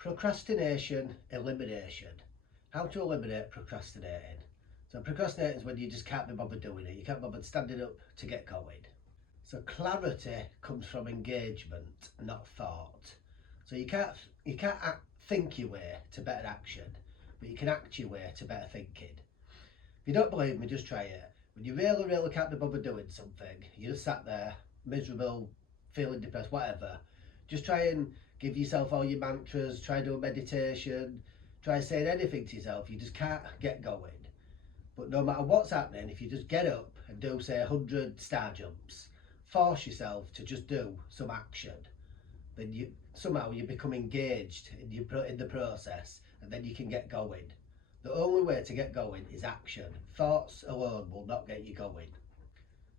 Procrastination, elimination. How to eliminate procrastinating. So procrastinating is when you just can't be bothered doing it. You can't bother standing up to get going. So clarity comes from engagement, not thought. So you can't think your way to better action, but you can act your way to better thinking. If you don't believe me, just try it. When you really can't be bothered doing something, you just sat there, miserable, feeling depressed, whatever, just try and give yourself all your mantras, try do a meditation, try saying anything to yourself, you just can't get going. But no matter what's happening, if you just get up and do say 100 star jumps, force yourself to just do some action, then you become engaged in the process, and then you can get going. The only way to get going is action. Thoughts alone will not get you going.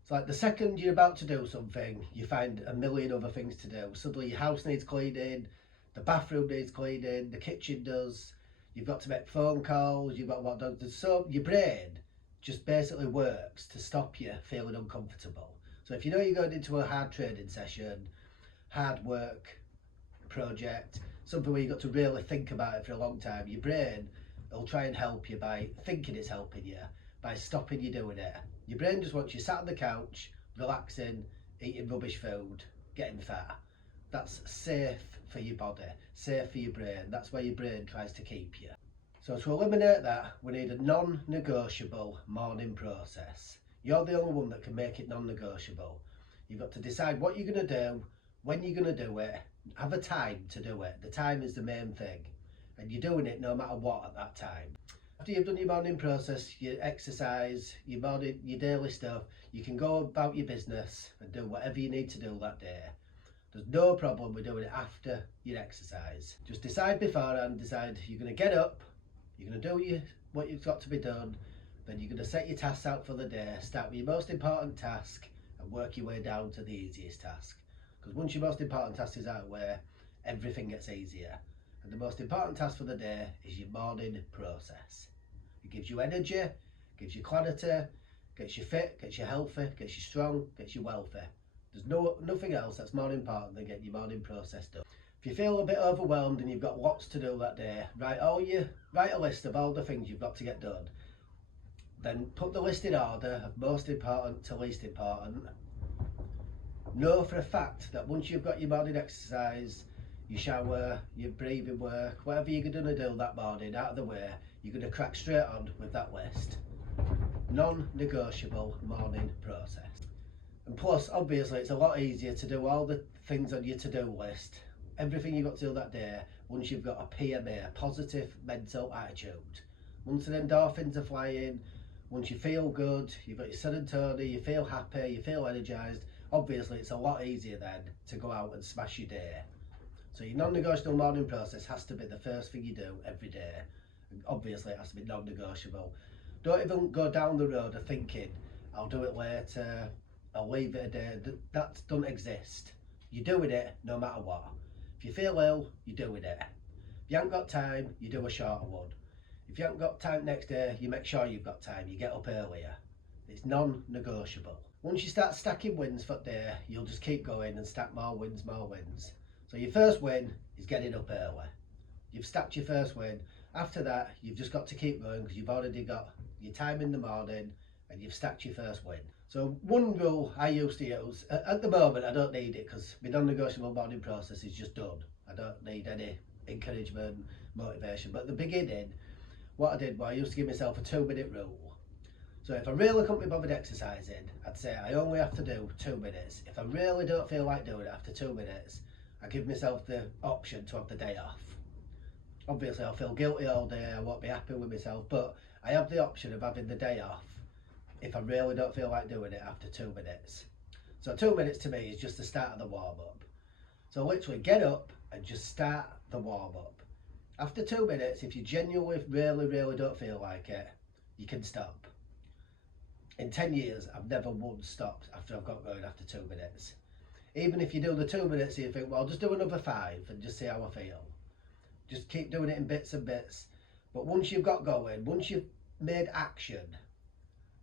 It's like the second you're about to do something, you find a million other things to do. Suddenly your house needs cleaning, the bathroom needs cleaning, the kitchen does, you've got to make phone calls, you've got what does. So your brain just basically works to stop you feeling uncomfortable. So if you know you're going into a hard training session, hard work project, something where you've got to really think about it for a long time, your brain will try and help you by thinking it's helping you, by stopping you doing it. Your brain just wants you sat on the couch, relaxing, eating rubbish food, getting fat. That's safe for your body, safe for your brain. That's where your brain tries to keep you. So to eliminate that, we need a non-negotiable morning process. You're the only one that can make it non-negotiable. You've got to decide what you're going to do, when you're going to do it, have a time to do it. The time is the main thing. And you're doing it no matter what at that time. After you've done your morning process, your exercise, your daily stuff, you can go about your business and do whatever you need to do that day. There's no problem with doing it after your exercise. Just decide beforehand, decide you're going to get up, you're going to do what you've got to be done, then you're going to set your tasks out for the day, start with your most important task and work your way down to the easiest task. Because once your most important task is out of the way, everything gets easier. And the most important task for the day is your morning process. It gives you energy, gives you clarity, gets you fit, gets you healthy, gets you strong, gets you wealthy. There's nothing else that's more important than getting your morning process done. If you feel a bit overwhelmed and you've got lots to do that day, write a list of all the things you've got to get done. Then put the list in order of most important to least important. Know for a fact that once you've got your morning exercise, your shower, your breathing work, whatever you're going to do that morning out of the way, you're going to crack straight on with that list. Non-negotiable morning process. And plus, obviously, it's a lot easier to do all the things on your to-do list, everything you've got to do that day, once you've got a PMA, positive mental attitude. Once the endorphins are flying, once you feel good, you've got your serotonin, you feel happy, you feel energised, obviously it's a lot easier then to go out and smash your day. So your non-negotiable morning process has to be the first thing you do every day. And obviously it has to be non-negotiable. Don't even go down the road of thinking, I'll do it later, I'll leave it a day. That doesn't exist. You're doing it no matter what. If you feel ill, you're doing it. If you haven't got time, you do a shorter one. If you haven't got time next day, you make sure you've got time, you get up earlier. It's non-negotiable. Once you start stacking wins for the day, you'll just keep going and stack more wins, more wins. So your first win is getting up early. You've stacked your first win. After that, you've just got to keep going because you've already got your time in the morning and you've stacked your first win. So one rule I used to use, at the moment I don't need it because my non-negotiable morning process is just done. I don't need any encouragement, motivation. But at the beginning, what I did was I used to give myself a 2-minute rule. So if I really couldn't be bothered exercising, I'd say I only have to do 2 minutes. If I really don't feel like doing it after 2 minutes, I give myself the option to have the day off. Obviously I'll feel guilty all day, I won't be happy with myself, but I have the option of having the day off if I really don't feel like doing it after 2 minutes. So 2 minutes to me is just the start of the warm-up. So literally get up and just start the warm-up. After 2 minutes, if you genuinely really don't feel like it, you can stop. In 10 years, I've never once stopped after I've got going after 2 minutes. Even if you do the 2 minutes, you think, well, I'll just do another 5 and just see how I feel. Just keep doing it in bits and bits. But once you've got going, once you've made action,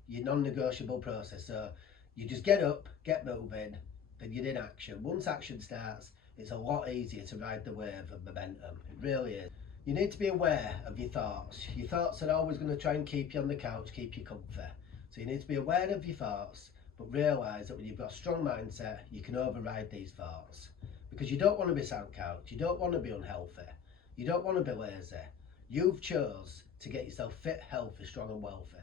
your non-negotiable process, so you just get up, get moving, then you're in action. Once action starts, it's a lot easier to ride the wave of momentum. It really is. You need to be aware of your thoughts. Your thoughts are always going to try and keep you on the couch, keep you comfy. So you need to be aware of your thoughts, but realise that when you've got a strong mindset, you can override these thoughts. Because you don't want to be sat on couch, you don't want to be unhealthy, you don't want to be lazy. You've chose to get yourself fit, healthy, strong and wealthy.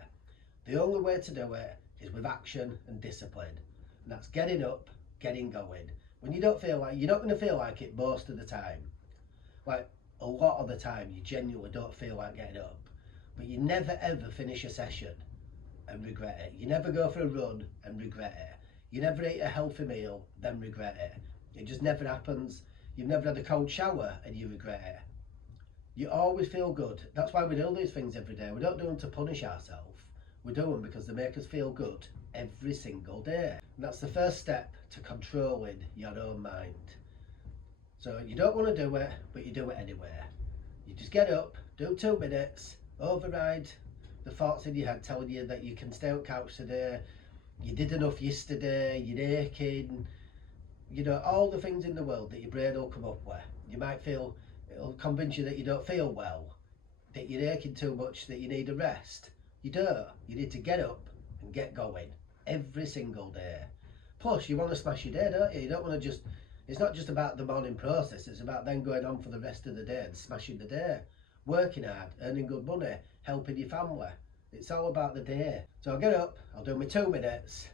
The only way to do it is with action and discipline. And that's getting up, getting going. When you don't feel like, you're not going to feel like it most of the time. Like a lot of the time, you genuinely don't feel like getting up. But you never ever finish a session and regret it. You never go for a run and regret it. You never eat a healthy meal, then regret it. It just never happens. You've never had a cold shower and you regret it. You always feel good. That's why we do these things every day. We don't do them to punish ourselves. We do them because they make us feel good every single day. And that's the first step to controlling your own mind. So you don't want to do it, but you do it anyway. You just get up, do 2 minutes, override the thoughts in your head telling you that you can stay on couch today, you did enough yesterday, you're aching, you know, all the things in the world that your brain will come up with. You might feel, it'll convince you that you don't feel well, that you're aching too much, that you need a rest. You don't. You need to get up and get going every single day. Plus, you want to smash your day, don't you? You don't want to just, it's not just about the morning process, it's about then going on for the rest of the day and smashing the day. Working hard, earning good money, helping your family. It's all about the day. So I'll get up, I'll do my 2 minutes,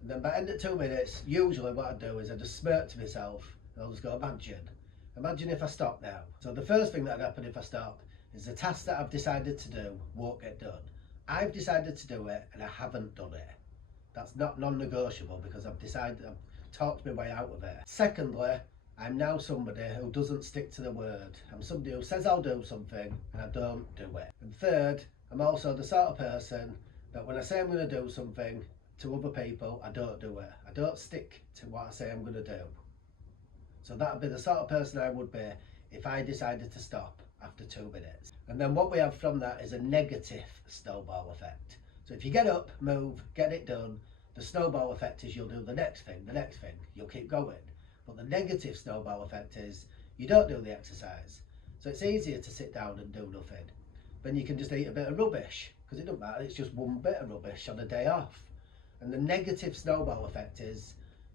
and then by the end of 2 minutes, usually what I do is I just smirk to myself, and I'll just go, imagine if I stop now. So the first thing that would happen if I stop is the task that I've decided to do won't get done. I've decided to do it and I haven't done it. That's not non-negotiable because I've talked my way out of it. Secondly, I'm now somebody who doesn't stick to the word. I'm somebody who says I'll do something and I don't do it. And third, I'm also the sort of person that when I say I'm going to do something to other people, I don't do it. I don't stick to what I say I'm going to do. So that would be the sort of person I would be if I decided to stop after 2 minutes. And then what we have from that is a negative snowball effect. So if you get up, move, get it done, the snowball effect is you'll do the next thing, you'll keep going. But the negative snowball effect is you don't do the exercise. So it's easier to sit down and do nothing. Then you can just eat a bit of rubbish, because it doesn't matter, it's just one bit of rubbish on a day off. And the negative snowball effect is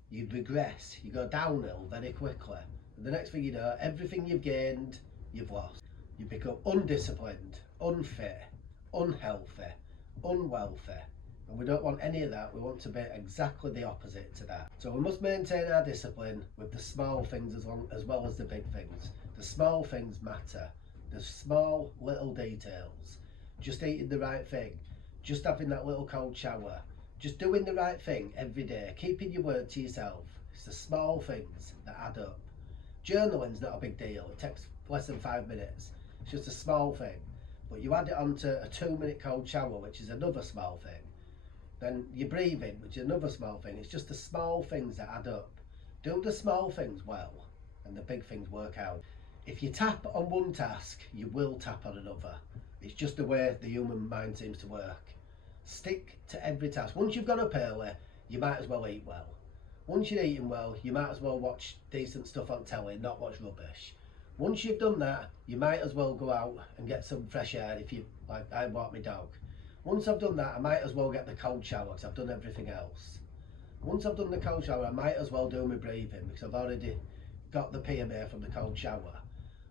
you regress, you go downhill very quickly. And the next thing you know, everything you've gained, you've lost. You become undisciplined, unfit, unhealthy, unwealthy. And we don't want any of that. We want to be exactly the opposite to that. So we must maintain our discipline with the small things as well as the big things. The small things matter. The small little details. Just eating the right thing. Just having that little cold shower. Just doing the right thing every day. Keeping your word to yourself. It's the small things that add up. Journaling's not a big deal. It takes less than 5 minutes. It's just a small thing. But you add it onto a 2-minute cold shower, which is another small thing. Then you're breathing, which is another small thing. It's just the small things that add up. Do the small things well, and the big things work out. If you tap on one task, you will tap on another. It's just the way the human mind seems to work. Stick to every task. Once you've got up early, you might as well eat well. Once you're eating well, you might as well watch decent stuff on telly, not watch rubbish. Once you've done that, you might as well go out and get some fresh air if you, like I walk my dog. Once I've done that, I might as well get the cold shower because I've done everything else. Once I've done the cold shower, I might as well do my breathing because I've already got the PMA from the cold shower.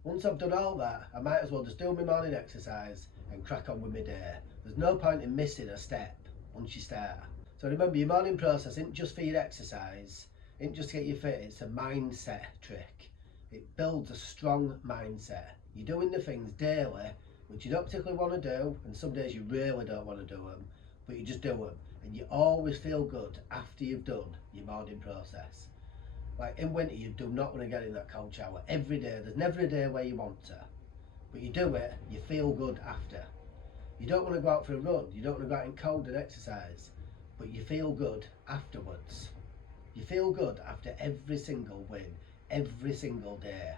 Once I've done all that, I might as well just do my morning exercise and crack on with my day. There's no point in missing a step once you start. So remember, your morning process isn't just for your exercise, isn't just to get you fit, it's a mindset trick. It builds a strong mindset. You're doing the things daily which you don't particularly want to do, and some days you really don't want to do them, but you just do them. And you always feel good after you've done your morning process. Like in winter, you do not want to get in that cold shower every day. There's never a day where you want to, but you do it, you feel good after. You don't want to go out for a run, you don't want to go out in cold and exercise, but you feel good afterwards. You feel good after every single win, every single day.